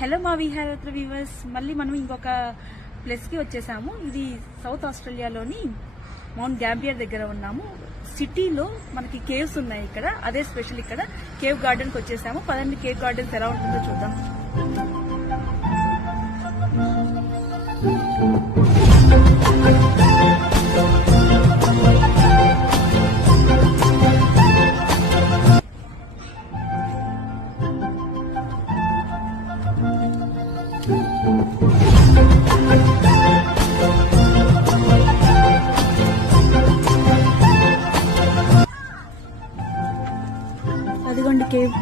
Hello మా విహారయాత్ర viewers, మళ్ళీ మనం ఇంకొక ప్లేస్కి వచ్చేసాము. ఇది సౌత్ ఆస్ట్రేలియాలోని మౌంట్ గ్యాంబియర్ దగ్గర ఉన్నాము. సిటీలో మనకి కేవ్స్ ఉన్నాయి. ఇక్కడ అదే స్పెషల్. ఇక్కడ కేవ్ గార్డెన్కి వచ్చేసాము. పదండి, కేవ్ గార్డెన్స్ ఎలా ఉంటుందో చూద్దాం. అదిగోండి కేవ్.